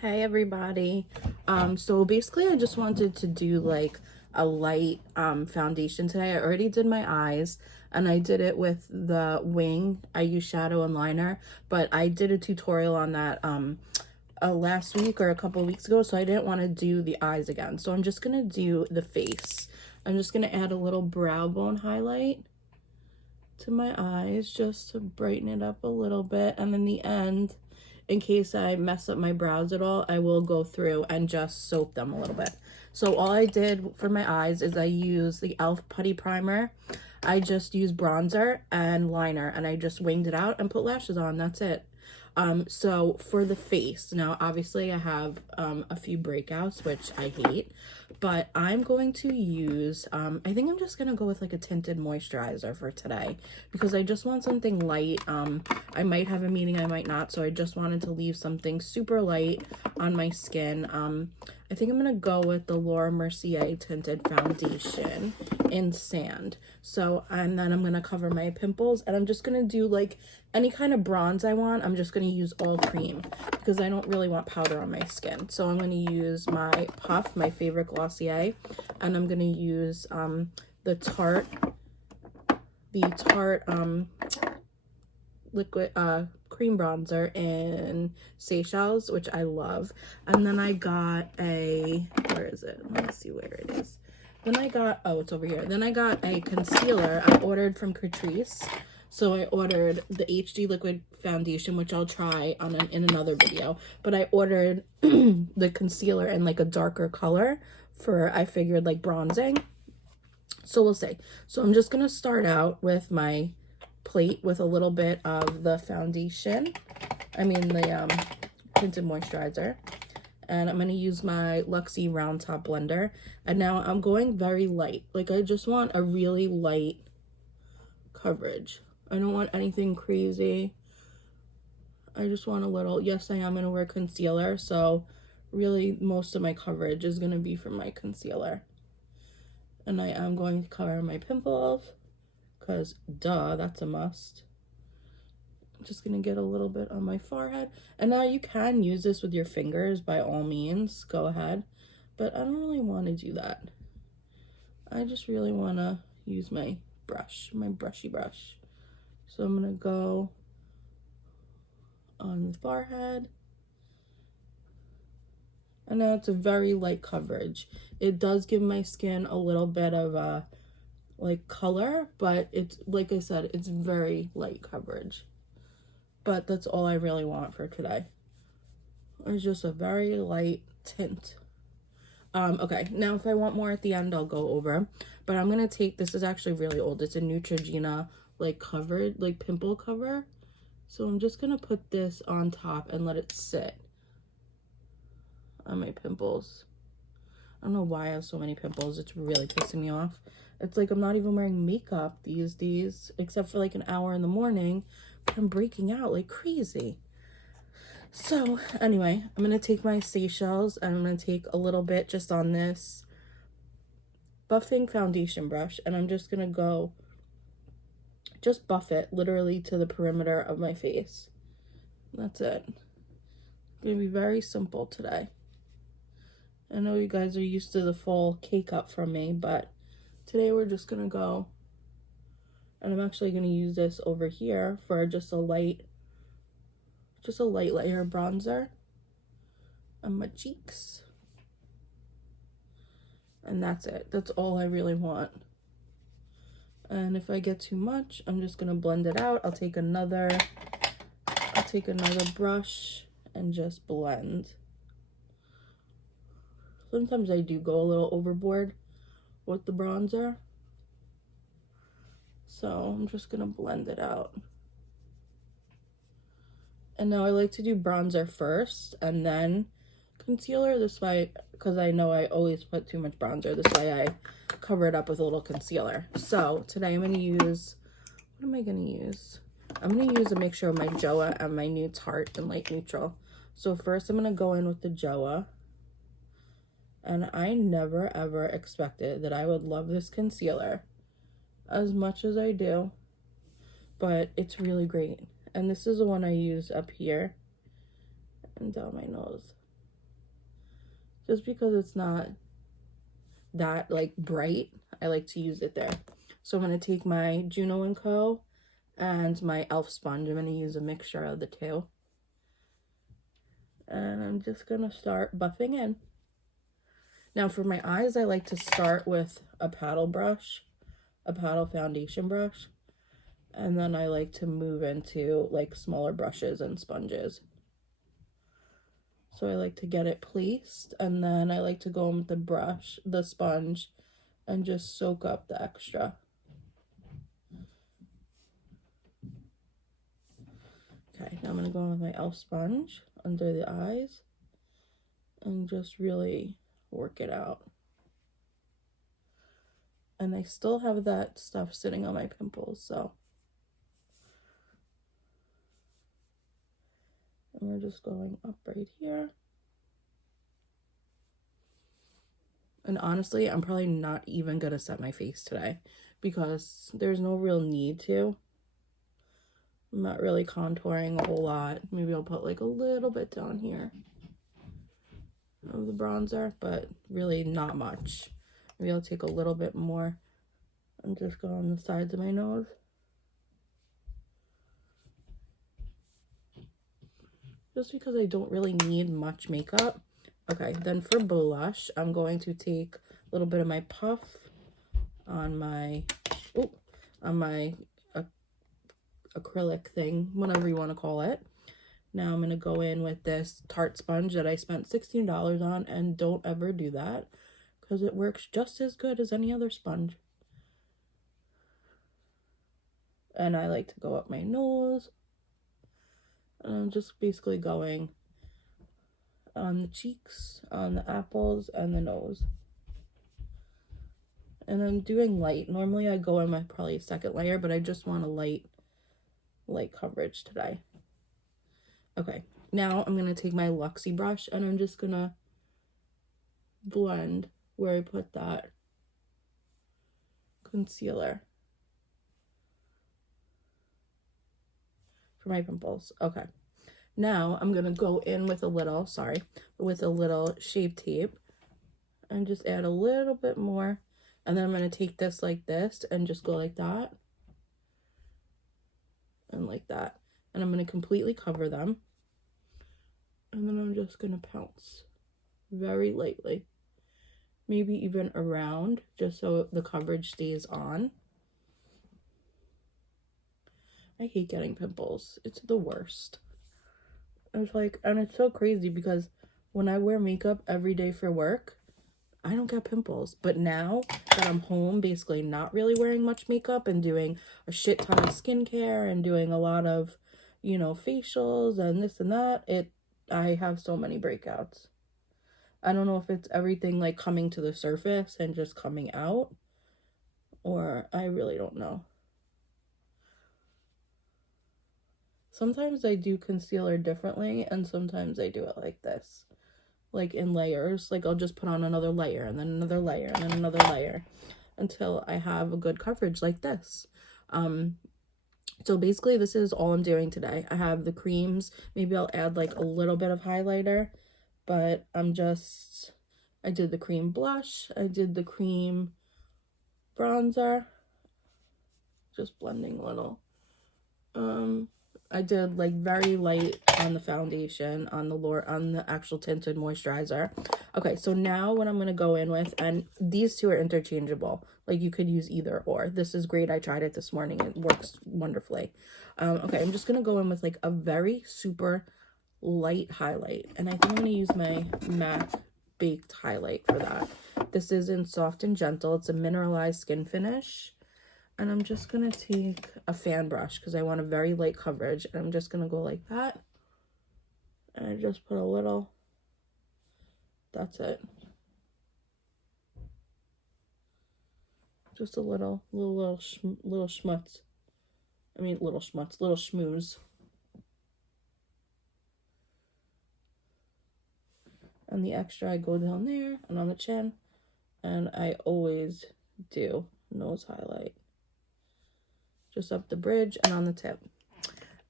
Hey everybody. So basically I just wanted to do like a light foundation today. I already did my eyes and I did it with the wing. I use shadow and liner, but I did a tutorial on that last week or a couple of weeks ago, so I didn't want to do the eyes again. So I'm just gonna do the face. I'm just gonna add a little brow bone highlight to my eyes just to brighten it up a little bit, and then the end, in case I mess up my brows at all, I will go through and just soap them a little bit. So all I did for my eyes is I used the e.l.f. Putty Primer. I just used bronzer and liner and I just winged it out and put lashes on. That's it. So for the face, now obviously I have a few breakouts, which I hate, but I'm going to use, I think I'm just going to go with like a tinted moisturizer for today because I just want something light. I might have a meeting, I might not, so I just wanted to leave something super light on my skin. I think I'm going to go with the Laura Mercier Tinted Foundation in Sand. So, and then I'm going to cover my pimples, and I'm just going to do like any kind of bronze I want. I'm just going to use all cream because I don't really want powder on my skin. So I'm going to use my Puff, my favorite Glossier, and I'm going to use the Tarte liquid cream bronzer in Seychelles, which I love. And then I got a, where is it? Let me see where it is. Then I got, oh, it's over here. Then I got a concealer I ordered from Catrice. So I ordered the HD liquid foundation, which I'll try on in another video. But I ordered the concealer in like a darker color for, I figured, like bronzing. So we'll see. So I'm just going to start out with my plate with a little bit of the foundation. I mean the tinted moisturizer. And I'm going to use my Luxie Round Top Blender. And now I'm going very light. Like I just want a really light coverage. I don't want anything crazy. I just want a little, yes, I am going to wear concealer. So really most of my coverage is going to be from my concealer. And I am going to cover my pimples because duh, that's a must. I'm just going to get a little bit on my forehead. And now you can use this with your fingers, by all means, go ahead. But I don't really want to do that. I just really want to use my brush, my brushy brush. So I'm going to go on the forehead. And now it's a very light coverage. It does give my skin a little bit of a like color, but it's, like I said, it's very light coverage. But that's all I really want for today. It's just a very light tint. Okay, now if I want more at the end, I'll go over. But I'm gonna take, this is actually really old. It's a Neutrogena like covered, like pimple cover. So I'm just gonna put this on top and let it sit on my pimples. I don't know why I have so many pimples. It's really pissing me off. It's like I'm not even wearing makeup these days, except for like an hour in the morning. But I'm breaking out like crazy. So anyway, I'm going to take my Seychelles and I'm going to take a little bit just on this buffing foundation brush. And I'm just going to go, just buff it literally to the perimeter of my face. That's it. It's going to be very simple today. I know you guys are used to the full K-cup from me, but today we're just going to go, and I'm actually going to use this over here for just a light layer of bronzer on my cheeks. And that's it. That's all I really want. And if I get too much, I'm just going to blend it out. I'll take another brush and just blend. Sometimes I do go a little overboard with the bronzer. So I'm just going to blend it out. And now I like to do bronzer first and then concealer. This way, because I know I always put too much bronzer, this way I cover it up with a little concealer. So today I'm going to use, what am I going to use? I'm going to use a mixture of my JOA and my new Tarte in Light Neutral. So first I'm going to go in with the JOA. And I never ever expected that I would love this concealer as much as I do. But it's really great. And this is the one I use up here and down my nose. just because it's not that like bright, I like to use it there. So I'm going to take my Juno & Co. and my e.l.f. sponge. I'm going to use a mixture of the two. And I'm just going to start buffing in. Now for my eyes, I like to start with a paddle brush, a paddle foundation brush. And then I like to move into like smaller brushes and sponges. So I like to get it placed, and then I like to go in with the sponge, and just soak up the extra. Okay, now I'm going to go in with my e.l.f. sponge under the eyes and just really work it out. And I still have that stuff sitting on my pimples, so. And we're just going up right here. And honestly, I'm probably not even going to set my face today because there's no real need to. I'm not really contouring a whole lot. Maybe I'll put like a little bit down here of the bronzer, but really not much. Maybe I'll take a little bit more and just go on the sides of my nose. Just because I don't really need much makeup. Okay, then for blush, I'm going to take a little bit of my puff on my acrylic thing, whatever you want to call it. Now I'm going to go in with this Tarte sponge that I spent $16 on, and don't ever do that because it works just as good as any other sponge. And I like to go up my nose, and I'm just basically going on the cheeks, on the apples, and the nose. And I'm doing light. Normally I go in my probably second layer, but I just want a light coverage today. Okay, now I'm going to take my Luxie brush and I'm just going to blend where I put that concealer for my pimples. Okay, now I'm going to go in with a little Shape Tape and just add a little bit more. And then I'm going to take this like this and just go like that and like that. And I'm going to completely cover them. And then I'm just going to pounce very lightly. Maybe even around, just so the coverage stays on. I hate getting pimples. It's the worst. It's like, and it's so crazy because when I wear makeup every day for work, I don't get pimples. But now that I'm home, basically not really wearing much makeup and doing a shit ton of skincare and doing a lot of, you know, facials and this and that, I have so many breakouts. I don't know if it's everything like coming to the surface and just coming out, or I really don't know. Sometimes I do concealer differently, and sometimes I do it like this. Like in layers. Like I'll just put on another layer and then another layer and then another layer until I have a good coverage like this. So basically this is all I'm doing today. I have the creams. Maybe I'll add like a little bit of highlighter, but I did the cream blush. I did the cream bronzer. Just blending a little. I did like very light on the foundation, on the actual tinted moisturizer. Okay, so now what I'm going to go in with, and these two are interchangeable. Like you could use either or. This is great. I tried it this morning. It works wonderfully. Okay, I'm just going to go in with like a very super light highlight. And I think I'm going to use my MAC Baked highlight for that. This is in Soft and Gentle. It's a mineralized skin finish. And I'm just going to take a fan brush because I want a very light coverage. And I'm just going to go like that. And I just put a little. That's it. Just a little schmutz. I mean, little schmooze. And the extra I go down there and on the chin. And I always do nose highlight. Just up the bridge and on the tip.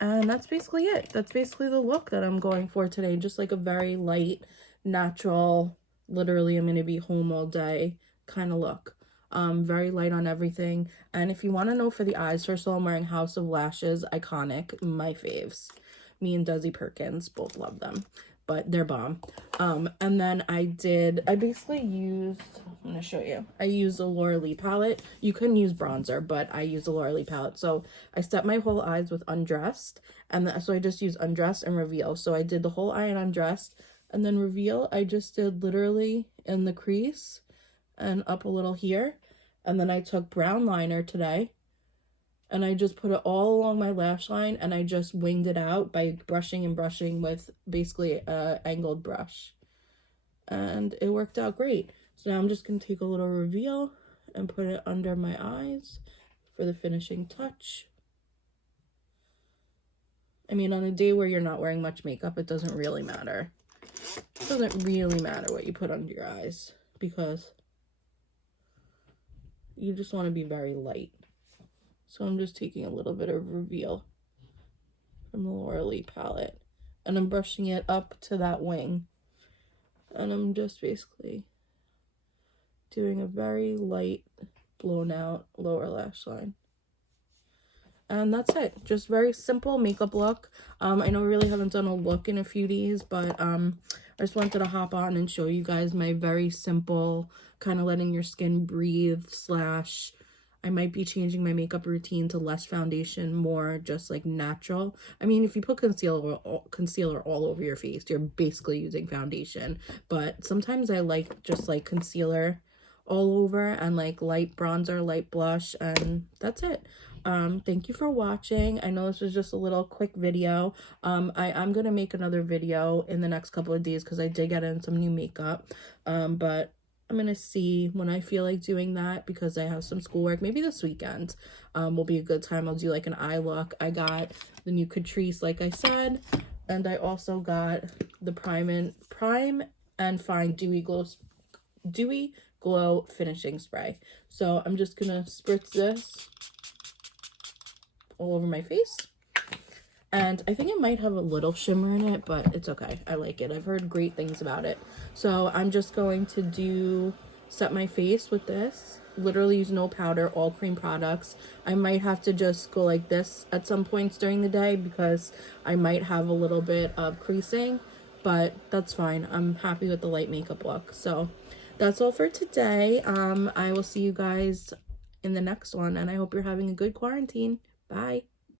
And that's basically it. That's basically the look that I'm going for today. Just like a very light, natural literally I'm going to be home all day kind of look. Very light on everything. And if you want to know for the eyes, first of all, I'm wearing House of Lashes, iconic, my faves. Me and Desi Perkins both love them, but they're bomb. And then I basically used, I'm gonna show you, I used a Laura Lee palette. You couldn't use bronzer, but I used a Laura Lee palette. So I set my whole eyes with Undressed, and so I just used Undressed and Reveal. So I did the whole eye in Undressed, and then Reveal I just did literally in the crease and up a little here. And then I took brown liner today and I just put it all along my lash line, and I just winged it out by brushing and brushing with basically a angled brush, and it worked out great. So now I'm just gonna take a little Reveal and put it under my eyes for the finishing touch. I mean, on a day where you're not wearing much makeup, it doesn't really matter. It doesn't really matter what you put under your eyes, because you just want to be very light. So I'm just taking a little bit of Reveal from the Laura Lee palette, and I'm brushing it up to that wing, and I'm just basically doing a very light blown out lower lash line. And that's it. Just very simple makeup look. I know we really haven't done a look in a few days, but I just wanted to hop on and show you guys my very simple, kind of letting your skin breathe slash, I might be changing my makeup routine to less foundation, more just like natural. I mean, if you put concealer all over your face, you're basically using foundation. But sometimes I like just like concealer all over and like light bronzer, light blush, and that's it. Thank you for watching. I know this was just a little quick video. I'm gonna make another video in the next couple of days because I did get in some new makeup. But I'm gonna see when I feel like doing that, because I have some schoolwork. Maybe this weekend will be a good time. I'll do like an eye look. I got the new Catrice, like I said, and I also got the Prime and Fine Dewy Glow finishing spray. So I'm just gonna spritz this all over my face, and I think it might have a little shimmer in it, but it's okay. I like it. I've heard great things about it. So I'm just going to set my face with this. Literally use no powder, all cream products. I might have to just go like this at some points during the day because I might have a little bit of creasing, but that's fine. I'm happy with the light makeup look. So that's all for today. I will see you guys in the next one, and I hope you're having a good quarantine. Bye.